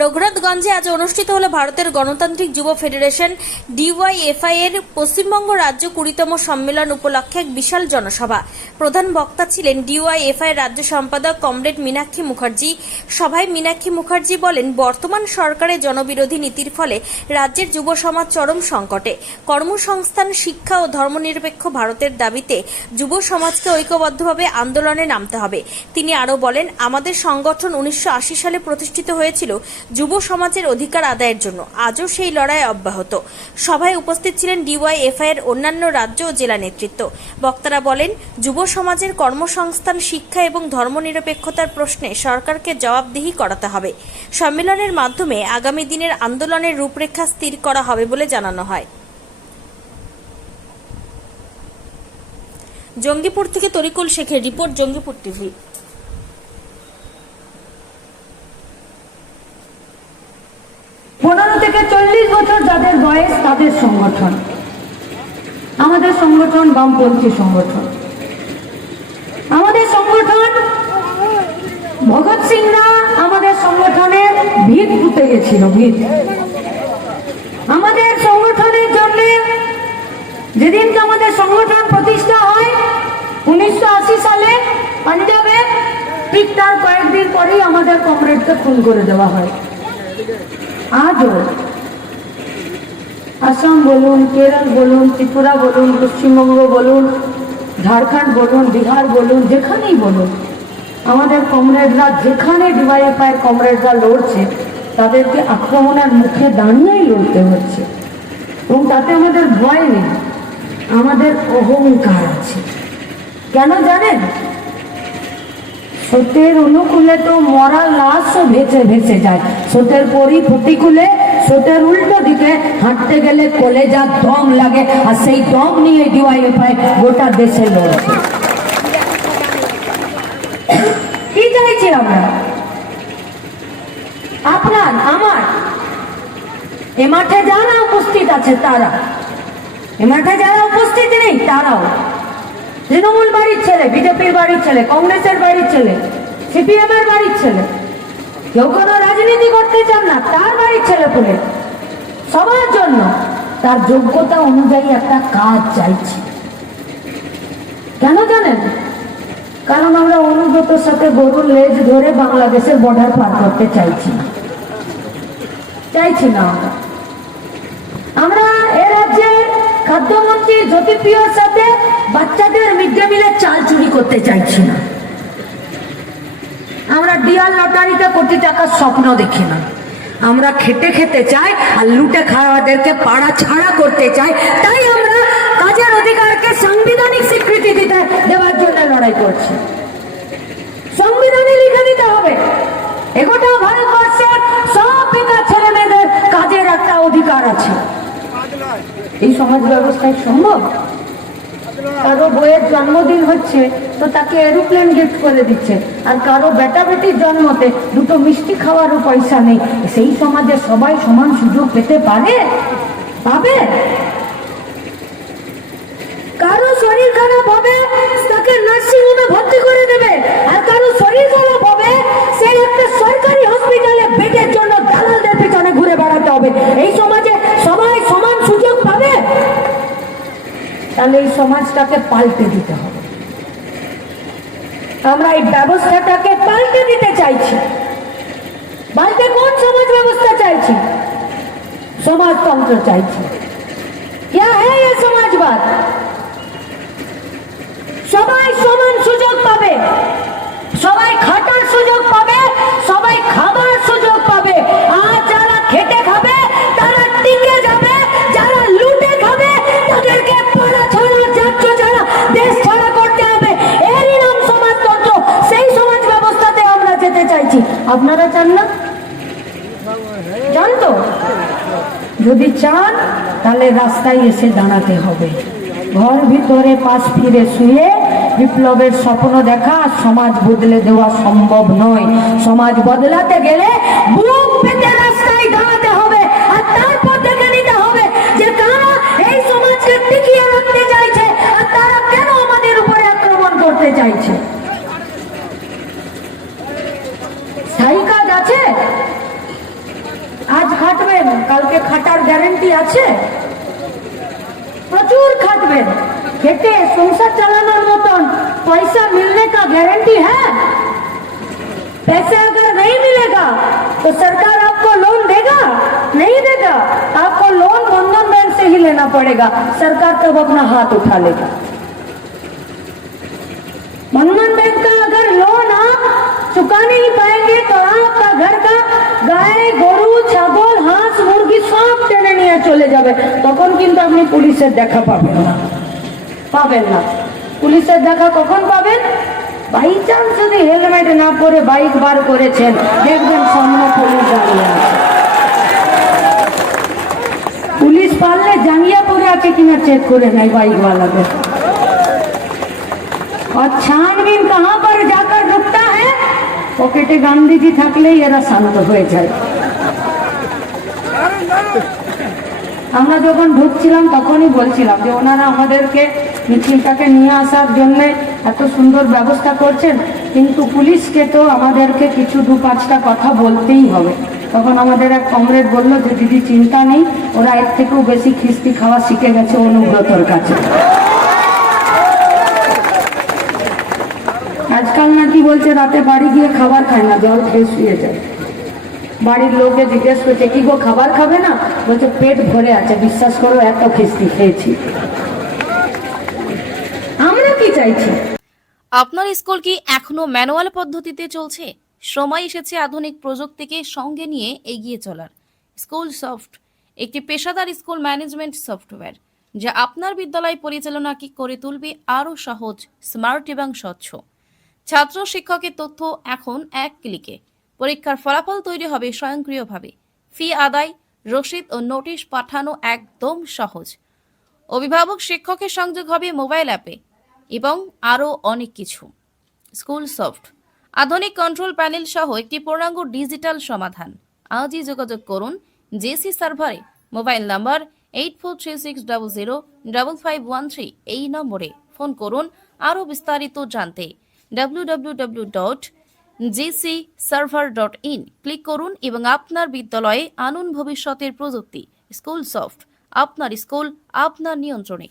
রঘুনাথগঞ্জে আজ অনুষ্ঠিত হলো ভারতের গণতান্ত্রিক যুব ফেডারেশন ডিওয়াইএফআই এর পশ্চিমবঙ্গ রাজ্য কুড়িতম সম্মেলন উপলক্ষে এক বিশাল জনসভা। প্রধান বক্তা ছিলেন ডিওয়াইএফআই রাজ্য সম্পাদক কমরেড মীনাক্ষী মুখার্জি। সভায় মীনাক্ষী মুখার্জি বলেন, বর্তমান সরকারের জনবিরোধী নীতির ফলে রাজ্যের যুব সমাজ চরম সংকটে। কর্মসংস্থান, শিক্ষা ও ধর্মনিরপেক্ষ ভারতের দাবিতে যুব সমাজকে ঐক্যবদ্ধভাবে আন্দোলনে নামতে হবে। তিনি আরও বলেন, আমাদের সংগঠন উনিশশো আশি সালে প্রতিষ্ঠিত হয়েছিল যুব সমাজের অধিকার আদায়ের জন্য আজও সেই লড়াই অব্যাহত। সভায় উপস্থিত ছিলেন ডিওয়াইএফআই এর অন্যান্য রাজ্য ও জেলা নেতৃত্ব। বক্তারা বলেন, যুব সমাজের কর্মসংস্থান, শিক্ষা এবং ধর্মনিরপেক্ষতার প্রশ্নে সরকারকে জবাবদিহি করাতে হবে। সম্মেলনের মাধ্যমে আগামী দিনের আন্দোলনের রূপরেখা স্থির করা হবে বলে জানানো হয়। জঙ্গিপুর থেকে তরিকুল শেখের রিপোর্ট, জঙ্গিপুর টিভি। বয়স তাদের সংগঠন। আমাদের সংগঠন বামপন্থী সংগঠন। আমাদের সংগঠন ভগৎ সিংরা আমাদের সংগঠনের ভিত পুঁতে গেছিল, ভিত। আমাদের সংগঠনের জন্য যেদিনকে আমাদের সংগঠন প্রতিষ্ঠা হয়, উনিশশো আশি সালে পাঞ্জাবে, ঠিক তার কয়েকদিন পরেই আমাদের কমরেডকে খুন করে দেওয়া হয়। আজও আসাম বলুন, কেরল বলুন, ত্রিপুরা বলুন, পশ্চিমবঙ্গ বলুন, ঝাড়খণ্ড বলুন, বিহার বলুন, যেখানেই বলুন, আমাদের কমরেডরা যেখানে ডিওয়াইএফআইয়ের কমরেডরা লড়ছে, তাদেরকে আক্রমণের মুখে দাঁড়িয়েই লড়তে হচ্ছে। এবং তাতে আমাদের ভয় নেই, আমাদের অহংকার আছে। কেন জানেন? সত্যের অনুকূলে তো মরা লাশও ভেসে ভেসে যায় সত্যের পরি প্রতিকূলে সত্যের উল্টো দিকে হাঁটতে গেলে কলেজা দম লাগে, আর সেই দম নিয়ে ডিওয়াইএফআই গোটা দেশে লড়ছে কি চাইছি আমরা আপনার, আমার? এ মাঠে যারা উপস্থিত আছে তারা। এ মাঠে যারা উপস্থিত নেই, তারাও। তৃণমূল বাড়ির ছেলে, বিজেপির বাড়ির ছেলে, কংগ্রেসের বাড়ির ছেলে সিপিএম এর বাড়ির ছেলে। কেউ কোনো রাজনীতি করতে চান না, তার বাড়ির ছেলে পুলে সবার জন্য তার যোগ্যতা অনুযায়ী একটা কাজ চাইছি। কেন জানেন? কারণ আমরা অনুব্রতর সাথে গরুর লেজ ধরে বাংলাদেশের বর্ডার পার করতে চাইছি। চাইছি না আমরা। এ রাজ্যের খাদ্যমন্ত্রী জ্যোতিপ্রিয়র সাথে বাচ্চাদের মিড ডে মিলের চাল চুরি করতে চাইছি না। আমরা ডিয়ার লটারিতে কোটি টাকার স্বপ্ন দেখি না। আমরা খেটে খেতে চাই আর লুটে খাওয়াদেরকে পাড়া ছাড়া করতে চাই। তাই আমরা কাজের অধিকারকে সাংবিধানিক স্বীকৃতি দিতে দেওয়ার জন্য লড়াই করছি। সংবিধানে লিখে দিতে হবে, এগোটা ভারতবর্ষের সব পিতা ছেলে মেয়েদের কাজের একটা অধিকার আছে। এই সমাজ ব্যবস্থায় সম্ভব? কারও বইয়ের জন্মদিন হচ্ছে, তো তাকে এরোপ্লেন গিফট করে দিচ্ছে। আর কারও বেটা বেটির জন্মতে দুটো মিষ্টি খাওয়ারও পয়সা নেই। সেই সমাজে সবাই সমান সুযোগ পেতে পারে? পাবে? কারও শরীর খারাপ হবে, তাকে নার্সিং হোমে ভর্তি করে দেবে। আর কারও শরীর খারাপ হবে সেই একটা সরকারি হসপিটালে বেডের জন্য দালালদের পিছনে ঘুরে বেড়াতে হবে। এই সমাজে সবাই সমান সুযোগ তাহলে এই সমাজটাকে পাল্টে দিতে হবে আমরা এই ব্যবস্থাটাকে পাল্টে দিতে চাইছি পাল্টে কোন সমাজ ব্যবস্থা চাইছি সমাজতন্ত্র চাইছি क्या है ये সমাজবাদ সবাই সমান সুযোগ পাবে সবাই খাটার সুযোগ পাবে জানতো? যদি চান, তাহলে রাস্তায় এসে দাঁড়াতে হবে। ঘর ভিতরে পাশ ফিরে শুয়ে বিপ্লবের স্বপ্ন দেখা, সমাজ বদলে দেওয়া সম্ভব নয়। সমাজ বদলাতে গেলে কালকে খাটার গ্যারেন্টি আছে প্রচুর খাটবেন খেটে সংসার চালানোর মতন पैसा मिलने का गारंटी है पैसे अगर नहीं मिलेगा तो सरकार आपको लोन देगा नहीं देगा आपको लोन बंधन बैंक से ही लेना पड़ेगा सरकार तब अपना हाथ उठा लेगा बंधन बैंक का अगर लोन आप चुका नहीं पाएंगे तो आपका घर का গায়ে গরু ছাগল হাঁস মুরগি সব টেনে নিয়ে চলে যাবে তখন কিন্তু আপনি পুলিশের দেখা পাবেন না পাবেন না পুলিশের দেখা কখন পাবেন বাই চান্স যদি হেলমেট না পরে বাইক বার করেছেন দেখবেন সামনে পুলিশ দাঁড়িয়ে আছে পুলিশ পারলে জাঙ্গিয়া পরে আছে কিনা চেক করে নেয় বাইকওয়ালাদের और छानबीन कहाँ पर जाकर रुकता है পকেটে গান্ধীজি থাকলেই এরা শান্ত হয়ে যায়। আমরা যখন ঢুকছিলাম, তখনই বলছিলাম যে ওনারা আমাদেরকে মিছিলটাকে নিয়ে আসার জন্য এত সুন্দর ব্যবস্থা করছেন, কিন্তু পুলিশকে তো আমাদেরকে কিছু দু পাঁচটা কথা বলতেই হবে। তখন আমাদের এক কমরেড বলল যে, দিদি, চিন্তা নেই, ওরা এর থেকেও বেশি খিস্তি খাওয়া শিখে গেছে অনুব্রতর কাছে। আজকাল নাকি বলছে রাতে বাড়ি গিয়ে খাবার খায় না, জল খেয়ে শুয়ে যায়। বাড়ির লোকে জিজ্ঞেস করছে, কি গো, খাবার খাবে না? বলছে, পেট ভরে আছে, বিশ্বাস করো, এত খিস্তি খেয়েছি। আমরা কি চাইছি? আপনার স্কুল কি এখনও ম্যানুয়াল পদ্ধতিতে চলছে? সময় এসেছে আধুনিক প্রযুক্তিকে সঙ্গে নিয়ে এগিয়ে চলার। স্কুল সফট, একটি পেশাদার স্কুল ম্যানেজমেন্ট সফটওয়্যার, যা আপনার বিদ্যালয় পরিচালনাকে করে তুলবে আরও সহজ, স্মার্ট এবং স্বচ্ছ। ছাত্র শিক্ষকের তথ্য এখন এক ক্লিকে। পরীক্ষার ফলাফল তৈরি হবে স্বয়ংক্রিয়ভাবে। ফি আদায়, রসিদ ও নোটিশ পাঠানো একদম সহজ। অভিভাবক শিক্ষকের সংযোগ হবে মোবাইল অ্যাপে এবং আরও অনেক কিছু। School soft. আধুনিক কন্ট্রোল প্যানেল সহ একটি পূর্ণাঙ্গ ডিজিটাল সমাধান। আজই যোগাযোগ করুন জেসি সার্ভারে। Mobile number eight four three six double zero double five one three এই নম্বরে ফোন করুন আরও বিস্তারিত জানতে। W dot server dot in click করুন এবং আপনার বিদ্যালয়ে আনুন ভবিষ্যতের প্রযুক্তি স্কুল সফট আপনার স্কুল, আপনার নিয়ন্ত্রণে।